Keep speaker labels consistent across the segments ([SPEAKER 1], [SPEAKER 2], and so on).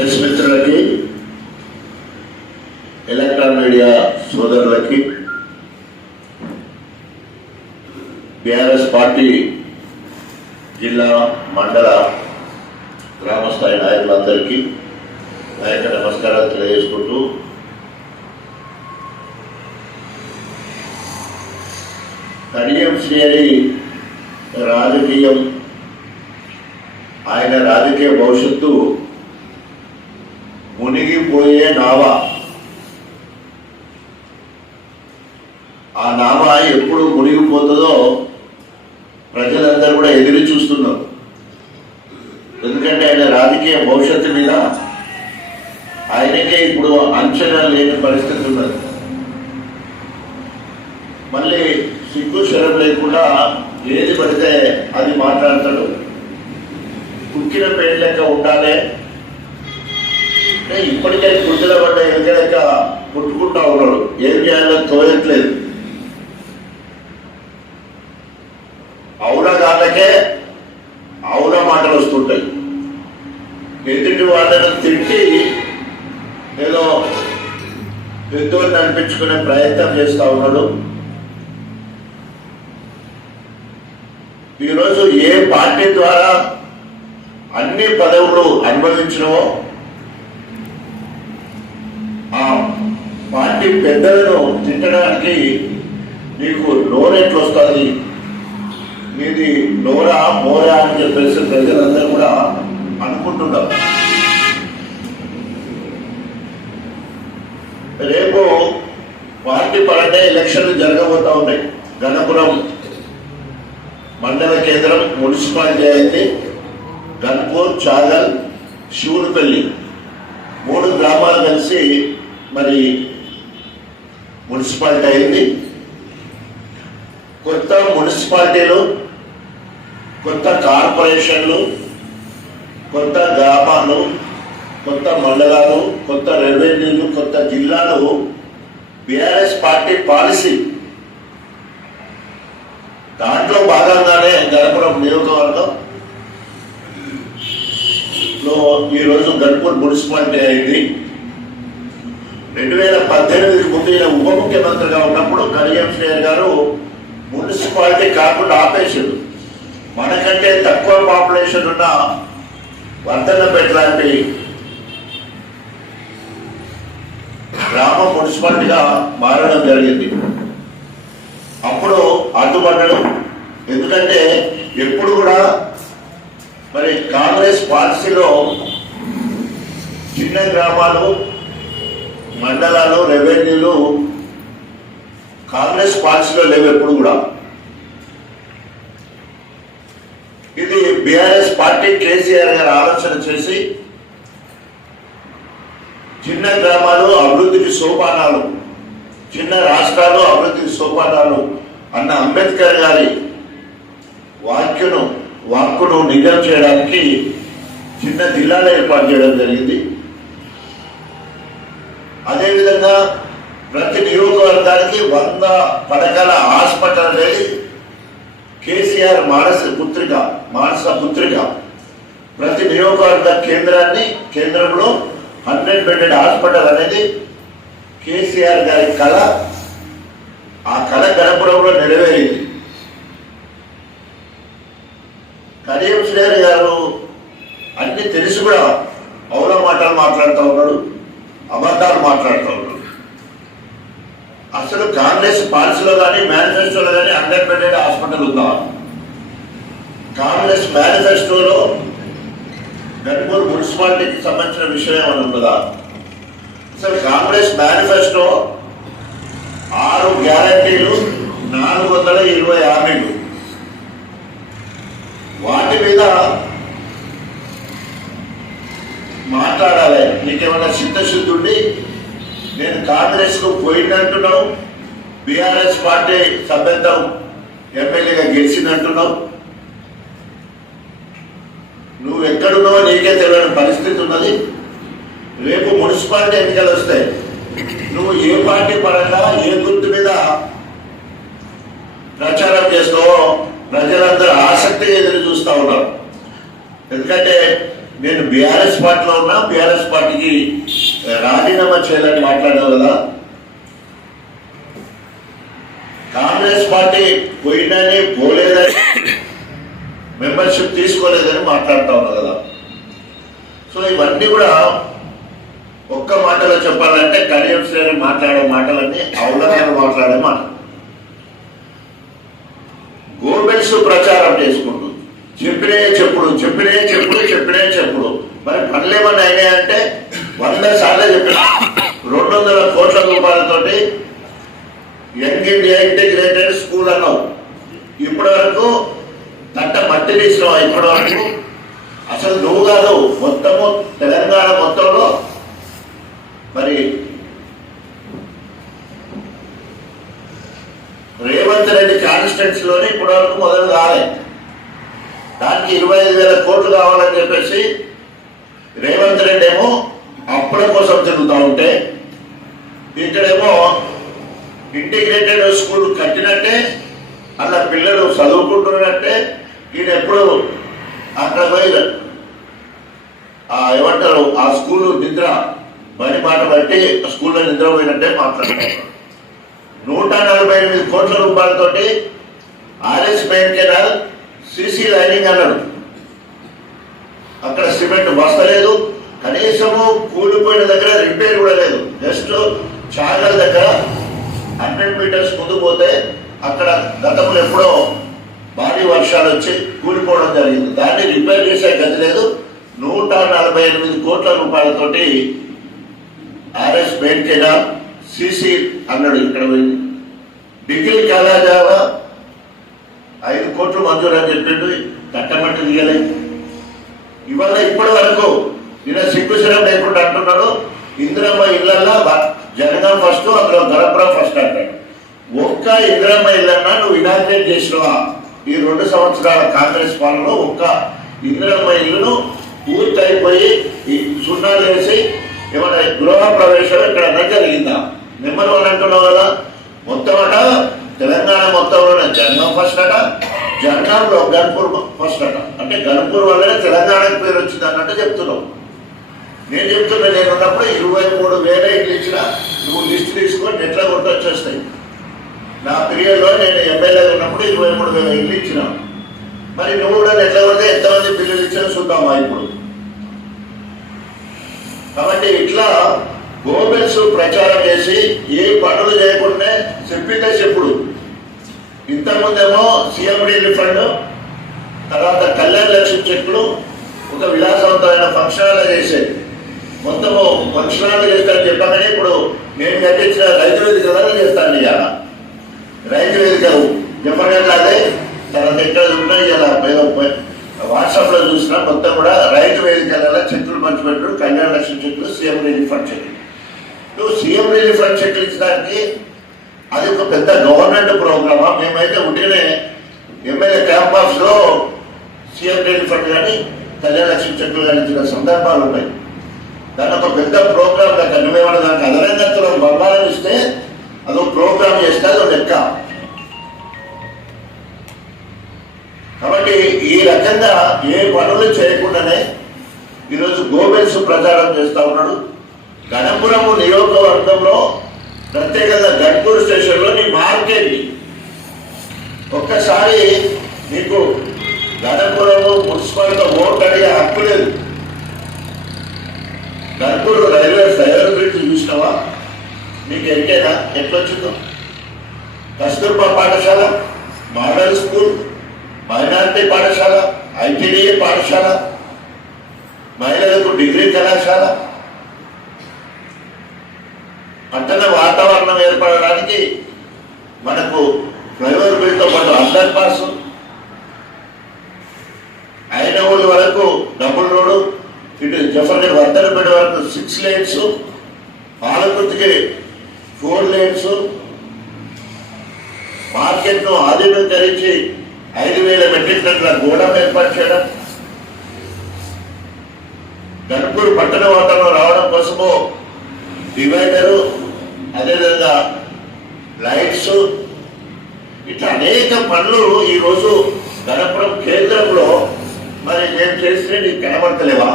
[SPEAKER 1] Press మిత్రులకి electron media సోదరులకి BRS party జిల్లా మండల గ్రామస్థాయి నాయకులందరికీ నా యొక్క నమస్కారాలు తెలియజేసుకుంటూ కడియం శ్రేణి రాజకీయం ఆయన రాజకీయ భవిష్యత్తు మునిగిపోయే నావ. ఆ నావ ఎప్పుడు మునిగిపోతుందో ప్రజలందరూ కూడా ఎదురు చూస్తున్నారు. ఎందుకంటే ఆయన రాజకీయ భవిష్యత్తు మీద ఆయనకే ఇప్పుడు అంచనా లేని పరిస్థితి ఉన్నది. మళ్ళీ సిగ్గు శరం లేకుండా ఏది పడితే అది మాట్లాడతాడు. కుక్కిన పేరు లెక్క ఉండాలి అంటే ఇప్పటికే గుడ్డల పడ్డ ఎక్కడెక్క పుట్టుకుంటా ఉన్నాడు. ఏం చేయాలో తోయట్లేదు. అవున కాళ్ళకే? అవున మాటలు వస్తుంటాయి. ఎదుటి వాళ్ళను తిట్టి ఏదో పెద్దోళ్ళు అనిపించుకునే ప్రయత్నం చేస్తూ ఉన్నాడు. ఈరోజు ఏ పార్టీ ద్వారా అన్ని పదవులు అనుభవించినవో ఆ అలాంటి పెద్దలను తిట్టడానికి నీకు నోరు వస్తుంది నీది నోరా మోరా అని చెప్పేసి ప్రజలందరూ కూడా అనుకుంటున్నారు రేపు పార్టీ పరంగా ఎలక్షన్లు జరగబోతా ఉన్నాయి. గణపురం మండల కేంద్రం మున్సిపాలిటీ అయితే గన్పూర్ చాగల్ శివుడుపల్లి మూడు గ్రామాలు కలిసి మరి మున్సిపాలిటీ అయింది. కొత్త మున్సిపాలిటీలు కొత్త కార్పొరేషన్లు కొత్త గ్రామాలు కొత్త మండలాలు కొత్త రెవెన్యూలు కొత్త జిల్లాలు బీఆర్ఎస్ పార్టీ పాలసీ. దాంట్లో భాగంగానే గణపురం నియోజకవర్గం. లో ఈరోజు గణపూర్ మున్సిపాలిటీ అయింది. రెండు వేల పద్దెనిమిదికి ముందు ఈయన ఉప ముఖ్యమంత్రిగా ఉన్నప్పుడు కడియం శ్రేయర్ గారు మున్సిపాలిటీ కాకుండా ఆపేసాడు మనకంటే తక్కువ పాపులేషన్ ఉన్న వర్ధన్నపేట లాంటి గ్రామ మున్సిపాలిటీగా మారడం జరిగింది. అప్పుడు అడ్డుపడ్డడం. ఎందుకంటే ఎప్పుడు కూడా మరి కాంగ్రెస్ పార్టీలో చిన్న గ్రామాలు మండలాలు రెవెన్యూలు కాంగ్రెస్ పార్టీలో లేవు ఎప్పుడు కూడా. ఇది బీఆర్ఎస్ పార్టీ కేసీఆర్ గారు ఆలోచన చేసి చిన్న గ్రామాలు అభివృద్ధికి సోపానాలు చిన్న రాష్ట్రాలు అభివృద్ధికి సోపానాలు అన్న అంబేద్కర్ గారి వాక్యను వాక్కును నిజం చేయడానికి చిన్న జిల్లాలు ఏర్పాటు చేయడం జరిగింది. అదేవిధంగా ప్రతి నియోజకవర్గానికి వంద పడకల హాస్పిటల్ అనేది కేసీఆర్ మానస పుత్రిక మానస పుత్రిక. ప్రతి నియోజకవర్గ కేంద్రాన్ని కేంద్రంలో హండ్రెడ్ బెడెడ్ హాస్పిటల్ అనేది కేసీఆర్ గారి కళ. ఆ కళ గణపురంలో నెరవేరింది. కరీం శ్రేణి గారు అన్ని తెలిసి కూడా అవుల మాటలు మాట్లాడుతూ ఉన్నాడు. అబద్ధాలు మాట్లాడుతూ అసలు కాంగ్రెస్ పాలసీలో కానీ మేనిఫెస్టోలో కానీ హండ్రెడ్ బెడెడ్ హాస్పిటల్ ఉందా? కాంగ్రెస్ మేనిఫెస్టోలో గన్పూర్ మున్సిపాలిటీకి సంబంధించిన విషయం ఏమైనా ఉంటుందా? అసలు కాంగ్రెస్ మేనిఫెస్టో ఆరు గ్యారంటీలు నాలుగు వందల ఇరవై హామీలు. వాటి మీద మాట్లాడాలి. నీకేమన్నా చిత్తశుద్ధి ఉండి నేను కాంగ్రెస్కు పోయిందంటున్నావు బీఆర్ఎస్ పార్టీ సభ్యత్వం ఎమ్మెల్యేగా గెలిచిందంటున్నావు. నువ్వు ఎక్కడున్నావో నీకే తెలియని పరిస్థితి ఉన్నది రేపు మున్సిపాలిటీ ఎన్నికలు వస్తాయి. నువ్వు ఏ పార్టీ పరంగా ఏ గుర్తు మీద ప్రచారం చేస్తావో ప్రజలందరూ ఆసక్తిగా ఎదురు చూస్తూ ఉన్నారు. ఎందుకంటే నేను బీఆర్ఎస్ పార్టీలో ఉన్నా బీఆర్ఎస్ పార్టీకి రాజీనామా చేయాలని మాట్లాడావు కదా. కాంగ్రెస్ పార్టీ పోయిందని పోలేదని మెంబర్షిప్ తీసుకోలేదని మాట్లాడుతా ఉన్నా కదా. సో ఇవన్నీ కూడా ఒక్క మాటలో చెప్పాలంటే కళ్యాణ్ శ్రేణి మాట్లాడే మాటలన్నీ అవగాహన మాట్లాడే మాట గోబెల్స్ ప్రచారం చేసుకుంటాం చెప్పినే చెప్పుడు చెప్పినే చెప్పుడు చెప్పినే చెప్పుడు. మరి పనులు ఏమన్నా అయినాయంటే వంద సార్లు చెప్పిన. రెండు వందల కోట్ల రూపాయలతోటి యంగ్ ఇండియా ఇంటిగ్రేటెడ్ స్కూల్ అన్నావు. ఇప్పటి వరకు తట్ట మట్టి తీసినావు ఇప్పటి వరకు అసలు నువ్వు కాదు మొత్తము తెలంగాణ మొత్తంలో మరి రేవంత్ రెడ్డి కాన్స్టిట్యూన్స్ ఇప్పటి వరకు మొదలు కాలేదు దానికి ఇరవై ఐదు వేల కోట్లు కావాలని చెప్పేసి రేవంత్ రెడ్డి ఏమో అప్పుల కోసం తిరుగుతూ ఉంటే ఇక్కడేమో ఇంటిగ్రేటెడ్ స్కూల్ కట్టినట్టే అలా పిల్లలు చదువుకుంటున్నట్టే ఈయన ఎప్పుడు అక్కడ పోయి ఆ ఏమంటారు ఆ స్కూల్ నిద్ర బడి మాట బట్టి స్కూల్లో నిద్రపోయినట్టే మాట్లాడుతున్నారు నూట నలభై ఎనిమిది కోట్ల రూపాయలతోటి RS main canal CC lining అన్నాడు. అక్కడ సిమెంట్ బస్తలేదు కనీసము కూలిపోయిన దగ్గర రిపేర్ కూడా లేదు. జస్ట్ చాగల్ దగ్గర హండ్రెడ్ మీటర్స్ ముందు పోతే అక్కడ గతంలో ఎప్పుడో భారీ వర్షాలు వచ్చి కూలిపోవడం జరిగింది. దాన్ని రిపేర్ చేసే గతి లేదు. నూట నలభై ఎనిమిది కోట్ల రూపాయలతోటి ఆర్ఎస్ మెయిన్ కెనాల్ సిసి అన్నాడు ఇక్కడ పోయింది డిగ్రీ కళాజావ ఐదు కోట్లు మంజూరు అని చెప్పిండు కట్టమట్టు దిగలే ఇవాళ ఇప్పటి వరకు నిన్న సిగ్గుశరం లేకుండా అంటున్నాడు ఇందిరమ్మ ఇళ్ళల్లో జనగం ఫస్ట్ అందులో గరపురం ఫస్ట్ అంటాడు. ఒక్క ఇందిరమ్మ ఇళ్ళన్నా నువ్వు ఇనాగ్రేట్ చేసినవా? ఈ రెండు సంవత్సరాల కాంగ్రెస్ పాలనలో ఒక్క ఇందిరమ్మ ఇల్లును పూర్తయిపోయి ఈ సున్నాలు వేసి ఏమైనా గృహ ప్రవేశం ఇక్కడ జరిగిందా? నెంబర్ వన్ అంటున్నావు కదా మొత్తం అట తెలంగాణ మొత్తంలో జనగం ఫస్ట్ అట జనగాంలో గన్పూర్ ఫస్ట్ అట. అంటే గన్పూర్ వల్లనే తెలంగాణకు పేరు వచ్చింది అన్నట్టు చెప్తున్నాం. నేను చెప్తున్నా నేను ఉన్నప్పుడు ఇరవై మూడు వేల ఇల్లు ఇచ్చిన నువ్వు లిస్ట్ తీసుకొని నెట్లో కొట్టొచ్చేస్తాయి నా పీరియడ్లో నేను ఎమ్మెల్యే ఉన్నప్పుడు ఇరవై మూడు వేల ఇల్లు ఇచ్చిన. మరి నువ్వు కూడా నెట్లో కొడితే ఎంతమంది బిల్లులు ఇచ్చారో చూద్దామా ఇప్పుడు? కాబట్టి ఇట్లా గోమెన్స్ ప్రచారం చేసి ఏ పనులు చేయకుండా చెప్పితే చెప్పుడు. ఇంతకుముందేమో సీఎం రిలీఫ్ ఫండ్ తర్వాత కళ్యాణ లక్ష్మి చెట్లు ఒక విలాసవంతమైన ఫంక్షనాలు చేసేది మొత్తము ఫంక్షనాలు హాల్ చేస్తానని ఇప్పుడు నేను కట్టించిన రైతు వేదిక ద్వారా చేస్తాను ఇవాళ. రైతు వేదిక చెప్పినట్లు అదే తర్వాత ఎక్కడ ఉన్నాయి ఇలా చూసినా మొత్తం కూడా రైతు వేదికల చెట్లు పంచిపెట్టారు. కళ్యాణ లక్ష్మి చెట్లు సీఎం రిలీఫ్ ఫండ్ చెట్లు నువ్వు సీఎం రిలీఫ్ ఫండ్ చెట్లు ఇచ్చడానికి అది ఒక పెద్ద గవర్నమెంట్ ప్రోగ్రామా? మేమైతే ఉంటేనే ఎమ్మెల్యే క్యాంప్లో సీఎం రిలీఫ్ ఫండ్ కానీ కళ్యాణ లక్ష్మి చెట్లు కానీ ఇచ్చిన సందర్భాలు ఉన్నాయి. దాని ఒక పెద్ద ప్రోగ్రామ్ లెక్క నువ్వేమన్నా దానికి అదనంగా బంగారం ఇస్తే అదొక ప్రోగ్రామ్ చేస్తే అదో లెక్క. కాబట్టి ఈ రకంగా ఏ పనులు చేయకుండానే ఈరోజు గోబెల్స్ ప్రచారం చేస్తూ ఉన్నాడు. గణపురము నియోజకవర్గంలో ప్రత్యేకంగా గణపూర్ స్టేషన్లో నీ మార్కెట్. ఒక్కసారి నీకు గణపురము మున్సిపాలిటీ ఓట్ అడిగే హక్కు లేదు. గణపూర్ రైల్వే ఫ్లైఓవర్ బ్రిడ్జ్ చూసినావా? నీకు ఎరికేనా? ఎట్లొచ్చిందో? కస్తూర్బా పాఠశాల మోడల్ స్కూల్ మైనార్టీ పాఠశాల ఐటీడీఏ పాఠశాల మహిళలకు డిగ్రీ కళాశాల పట్టణ వాతావరణం ఏర్పడడానికి మనకు ఫ్లైఓవర్ బ్రిడ్జ్తో పాటు అండర్ పాస్ ఐనవోలు వరకు డబుల్ రోడ్డు ఇటు జఫర్గఢ్ వర్ధనపేట వరకు సిక్స్ లేన్స్ పాలకుర్తికి ఫోర్ లేన్స్ మార్కెట్ను ఆధునీకరించి ఐదు వేల మెట్రిక్ టన్నుల గోడం ఏర్పాటు చేయడం గణపూర్ పట్టణ వాతావరణం రావడం కోసము డివైడరు అదేవిధంగా లైట్స్. ఇట్లా అనేక పనులు ఈరోజు గణపురం కేంద్రంలో మరి నేను చేస్తే నీకు కనబడతలేవా?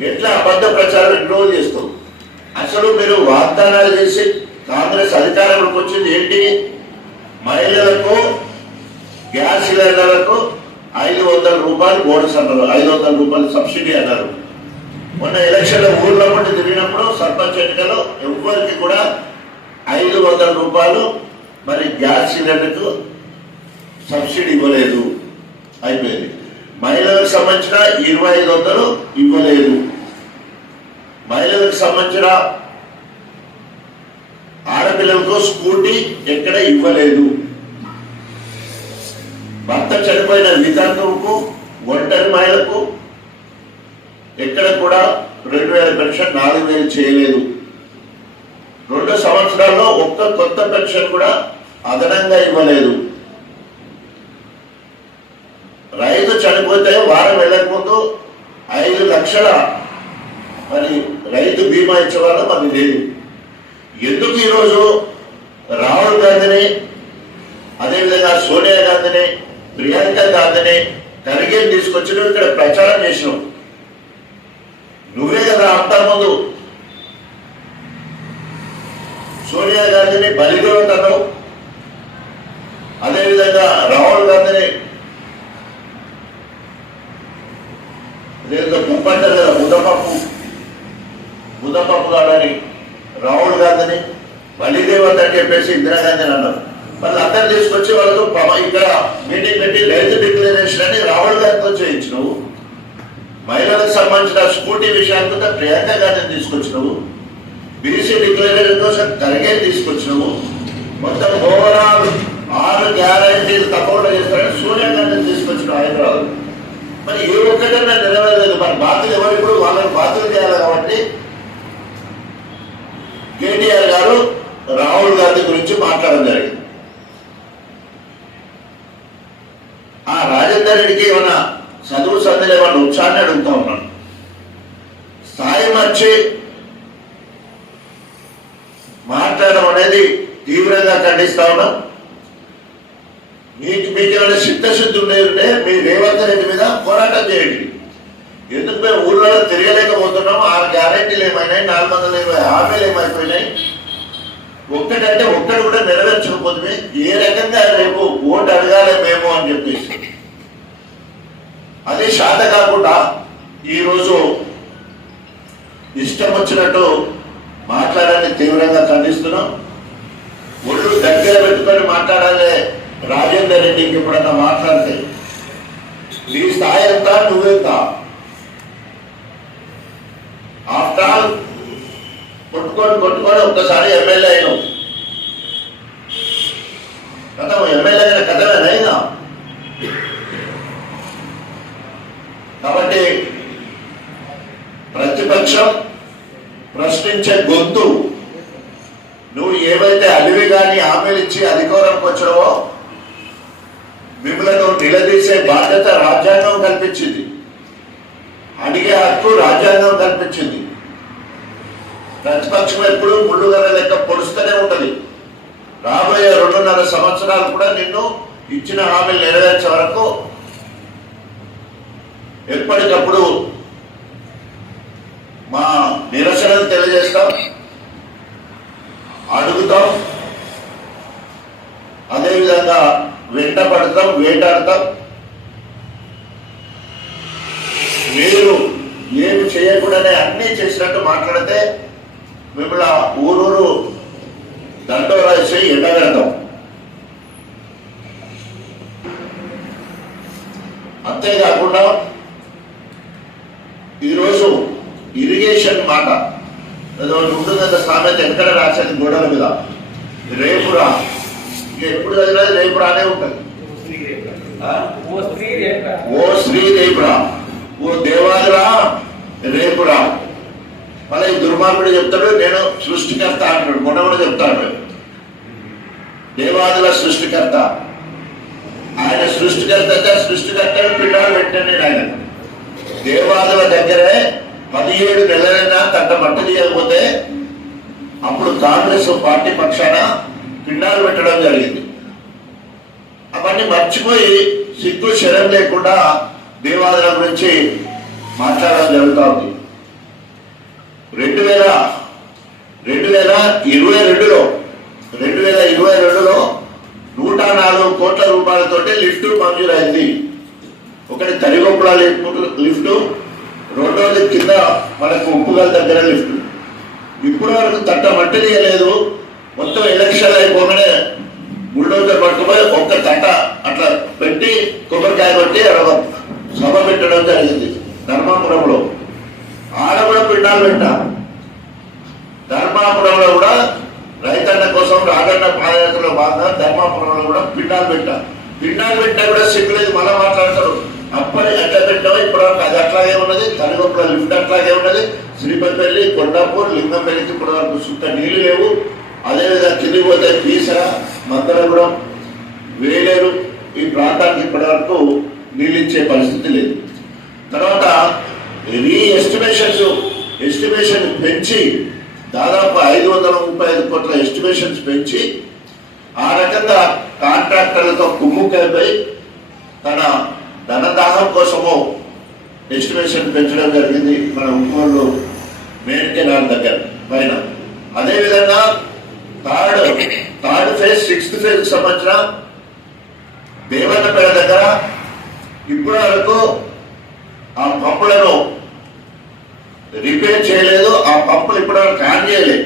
[SPEAKER 1] ఎట్లా అబద్ధ ప్రచారం ఎన్నో చేస్తాం అసలు మీరు వాగ్దానాలు చేసి కాంగ్రెస్ అధికారంలోకి వచ్చింది ఏంటి? మహిళలకు గ్యాస్ సిలిండర్లకు ఐదు వందల రూపాయలు బోనస్ అన్నారు. ఐదు వందల రూపాయలు సబ్సిడీ అన్నారు. మొన్న ఎలక్షన్ల ఊర్లో సర్పంచ్ ఎన్నికలో ఎవరికి కూడా ఐదు వందల రూపాయలు మరి గ్యాస్ సిలిండర్కు సబ్సిడీ ఇవ్వలేదు. అయిపోయింది. మహిళలకు సంబంధించిన ఇరవై ఐదు వందలు ఇవ్వలేదు. మహిళలకు సంబంధించిన ఆడపిల్లలకు స్కూటీ ఎక్కడ ఇవ్వలేదు. భర్త చనిపోయిన వితంతువుకు ఒంటరి మహిళకు ఎక్కడ కూడా రెండు వేల పెన్షన్ నాలుగు వేలు చేయలేదు. రెండు సంవత్సరాల్లో ఒక్క కొత్త పెన్షన్ కూడా అదనంగా ఇవ్వలేదు. రైతు చనిపోతే వారం వెళ్ళకముందు ఐదు లక్షల మరి రైతు బీమా ఇచ్చేవాళ్ళు మరి లేదు. ఎందుకు ఈరోజు రాహుల్ గాంధీని అదేవిధంగా సోనియా గాంధీని ప్రియాంక గాంధీని కరిగేం తీసుకొచ్చిన ఇక్కడ ప్రచారం చేసినాం. నువ్వే కదా అంతా ముందు సోనియా గాంధీని బలిగొడతావు అదేవిధంగా రాహుల్ గాంధీని. లేదా పప్పు అంటారు కదా ముద్దపప్పు. ముద్దపప్పు కాడని రాహుల్ గాంధీని బలిదేవత అని చెప్పేసి ఇందిరాగాంధీని అన్నారు. వాళ్ళు అందరు తీసుకొచ్చి వాళ్ళతో ఇక్కడ మీటింగ్ పెట్టి రైతు డిక్లరేషన్ అని రాహుల్ గాంధీతో చేయించినావు. మహిళలకు సంబంధించిన స్కూటీ విషయానికి ప్రియాంక గాంధీని తీసుకొచ్చినావు బీసీ డిక్లరేషన్ కోసం తరగే తీసుకొచ్చినావు మొత్తం ఓవరాల్ ఆరు గ్యారంటీలు తప్పకుండా చేస్తారని సోనియా గాంధీని తీసుకొచ్చిన హైదరాబాద్. మరి ఏ ఒక్కటన్నా నిలవలేదు. మరి బాధ్యత ఎవరు? ఇప్పుడు వాళ్ళని బాధ్యత చేయాలి కాబట్టి కేటీఆర్ గారు రాహుల్ గాంధీ గురించి మాట్లాడడం జరిగింది. ఆ రాజేందర్ రెడ్డికి ఏమన్నా చదువు చదివే వాళ్ళు ఉత్సాహాన్ని అడుగుతా ఉన్నాను. స్థాయి మర్చి మాట్లాడడం అనేది తీవ్రంగా ఖండిస్తా ఉన్నాం. మీకు మీకు ఏమైనా చిత్తశుద్ధి ఉండేదంటే మీ రేవంత్ రెడ్డి మీద పోరాటం చేయండి. ఎందుకు మేము ఊళ్ళో తిరగలేకపోతున్నాం ఆరు గ్యారెంటీలు ఏమైనాయి నాలుగు వందల ఇరవై హామీలు ఏమైపోయినాయి? ఒక్కటంటే ఒక్కటి కూడా నెరవేర్చకపోతే ఏ రకంగా రేపు ఓటు అడగాలి మేము అని చెప్పేసి. అది శాత కాకుండా ఈరోజు ఇష్టం వచ్చినట్టు మాట్లాడాలని తీవ్రంగా ఖండిస్తున్నాం. ఒళ్ళు దగ్గర పెట్టుకొని మాట్లాడాలి రాజేందర్ రెడ్డికి ఎప్పుడన్నా మాట్లాడితే. నీ స్థాయి ఎంత నువ్వెంత? ఆఫ్టర్ ఆల్ కొట్టుకొని కొట్టుకొని ఒక్కసారి ఎమ్మెల్యే అయినావు. కదా ఎమ్మెల్యే అయిన కథమే అయినా కాబట్టి ప్రతిపక్షం ప్రశ్నించే గొంతు. నువ్వు ఏవైతే అలివి కానీ హామీలు ఇచ్చి అధికారంకి వచ్చినావో మిమ్మల్ని నిలదీసే బాధ్యత రాజ్యాంగం కల్పించింది. అడిగే హక్కు రాజ్యాంగం కల్పించింది. ప్రతిపక్షం ఎప్పుడు ముళ్ళుగల లెక్క పొడుస్తూనే ఉంటది. రాబోయే రెండున్నర సంవత్సరాలు కూడా నిన్ను ఇచ్చిన హామీలు నెరవేర్చే వరకు ఎప్పటికప్పుడు మా నిరసనలు తెలియజేస్తాం అడుగుతాం అదేవిధంగా వెంట పడతాం వేటాడతాం. మీరు ఏమి చేయకూడనే అన్నీ చేసినట్టు మాట్లాడితే మిమ్మల్ని ఊరూరు దండోరాసి ఎండగడతాం. అంతేకాకుండా ఈరోజు ఇరిగేషన్ మాట. ఏదో ఉంటుంది కదా సామెత ఎక్కడ రాసేది గోడల మీద. రేపురా ఇక ఎప్పుడు చదివినది రేపురానే ఉంటుంది.
[SPEAKER 2] ఓ స్త్రీ రేప.
[SPEAKER 1] ఓ శ్రీ రేపురా ఓ దేవాదిరా రేపురా మళ్ళీ ఈ దుర్మార్గుడు చెప్తాడు నేను సృష్టికర్త అంటాడు గుణముడు చెప్తాడు. దేవాదుల సృష్టికర్త. ఆయన సృష్టికర్త అయితే పిల్లలు పిండాలు పెట్టండి ఆయన దేవాదుల దగ్గరే పదిహేడు నెలలైనా తగ్గ మట్ట తీయకపోతే అప్పుడు కాంగ్రెస్ పార్టీ పక్షాన పిండాలు పెట్టడం జరిగింది. అవన్నీ మర్చిపోయి సిగ్గు శరం లేకుండా దేవాలయాల గురించి మాట్లాడడం జరుగుతూ ఉంది. రెండు వేల రెండు వేల ఇరవై రెండులో రెండు వేల ఇరవై రెండులో నూట నాలుగు కోట్ల రూపాయలతోటి లిఫ్ట్ మంజూరైంది. ఒకటి తరిగొప్పల లిఫ్ట్ రెండోది కింద మనకు ఉప్పుగల దగ్గర లిఫ్ట్ ఇప్పుడు వరకు తట్ట మట్టి తీయలేదు. మొత్తం ఎలక్షన్ అయిపోగానే బుల్డోజర్ పట్టుకుపోయి ఒక్క తట్ట అట్లా పెట్టి కొబ్బరికాయ కొట్టి ఆడ ఒక సభ పెట్టడం జరిగింది ధర్మాపురంలో ఆడ కూడా పిండాలు పెట్టా ధర్మాపురంలో కూడా రైతన్న కోసం రాగన్న పాదయాత్రలో భాగంగా ధర్మాపురంలో కూడా పిండాలు పెట్టా పిండాలు పెట్టినా కూడా సిగ్గులేదు మళ్ళా మాట్లాడతారు అప్పటి ఎట్లా పెట్టావు ఇప్పుడు అది అట్లాగే ఉన్నది తనగొప్పల లిఫ్ట్ అట్లాగే ఉన్నది శ్రీపతిపల్లి కొండాపూర్ లింగంపల్లికి ఇప్పటి వరకు సుత్త నీళ్ళు లేవు అదేవిధంగా కిందికి పోతే పీసర మందరగూడెం వేలేరు ఈ ప్రాంతానికి ఇప్పటి వరకు నీళ్ళు ఇచ్చే పరిస్థితి లేదు. తర్వాత రీ ఎస్టిమేషన్స్ ఎస్టిమేషన్ పెంచి దాదాపు ఐదు వందల ముప్పై ఐదు కోట్ల ఎస్టిమేషన్స్ పెంచి ఆ రకంగా కాంట్రాక్టర్లతో కుమ్ముకైపోయి తన ధనదాహం కోసము ఎస్టిమేషన్ పెంచడం జరిగింది మన ఒంగోలు మెయిన్ కెనాల్ దగ్గర పైన. అదేవిధంగా థర్డ్ థర్డ్ ఫేజ్ సిక్స్త్ ఫేజ్కి సంబంధించిన దేవన్నపేట దగ్గర ఇప్పటి వరకు ఆ పంపులను రిపేర్ చేయలేదు ఆ పంపులు ఇప్పుడు వరకు ఆన్ చేయలేదు.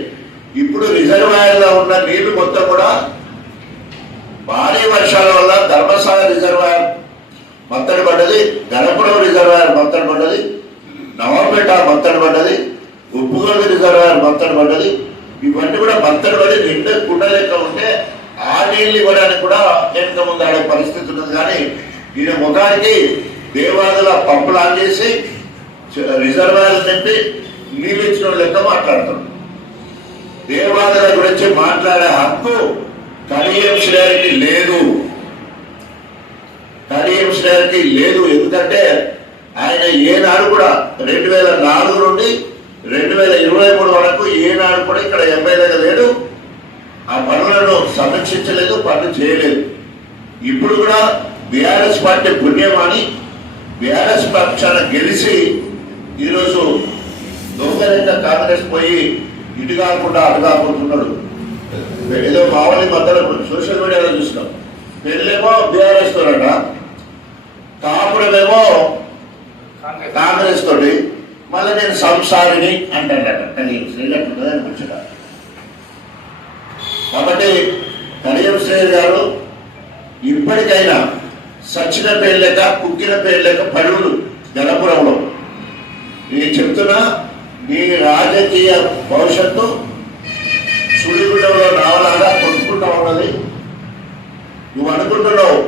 [SPEAKER 1] ఇప్పుడు రిజర్వాయర్లో ఉన్న నీళ్ళు మొత్తం కూడా భారీ వర్షాల వల్ల ధర్మసాగర్ రిజర్వాయర్ మత్తడి పడ్డది గణపురం రిజర్వాయర్ మత్తడి పడ్డది నవంపేట మత్తడి పడ్డది ఉప్పుగోడు రిజర్వాయర్ మత్తడి పడ్డది. ఇవన్నీ కూడా మత్తడి పడి నిండా కుండ లెక్క ఉంటే ఆ నీళ్ళు ఇవ్వడానికి కూడా వెనుక ముందు ఆడే పరిస్థితి ఉన్నది. కానీ ఈయన ముఖానికి దేవాదుల పంపులు ఆన్ చేసి రిజర్వాయర్ నింపి నీళ్ళు ఇచ్చిన లెక్క మాట్లాడుతున్నాడు దేవాదుల గురించి మాట్లాడే హక్కు కడియం శ్రేణికి లేదు. కడియం శ్రేణికి లేదు. ఎందుకంటే ఆయన ఏనాడు కూడా రెండు వేల నాలుగు నుండి రెండు వేల ఇరవై మూడు వరకు ఏనాడు కూడా ఇక్కడ ఎమ్మెల్యేగా లేడు. ఆ పనులను సంరక్షించలేదు పనులు చేయలేదు. ఇప్పుడు కూడా బీఆర్ఎస్ పార్టీ పుణ్యమాని బీఆర్ఎస్ పక్షాన గెలిచి ఈరోజు దొంగలైన కాంగ్రెస్ పోయి ఇటు కాకుండా అటు కాకుంటున్నాడు ఏదో మామూలు మధ్యలో సోషల్ మీడియాలో చూసినాం. పెళ్ళేమో బీఆర్ఎస్ తోనట కాపురమేమో కాంగ్రెస్ తోటి మళ్ళీ నేను సంసారిని అంటాడట. కానీ శ్రీలక్ష్మి కూర్చున్నా కాబట్టి కడియం శ్రేయ గారు ఇప్పటికైనా సచ్చిన పేరు లేక కుక్కిన పేరు లేక పడువులు గణపురంలో నేను చెప్తున్నా మీ రాజకీయ భవిష్యత్తు సుడిగుండంలో రావాలన్నా కొట్టుకుంటా ఉన్నది. నువ్వు అనుకుంటున్నావు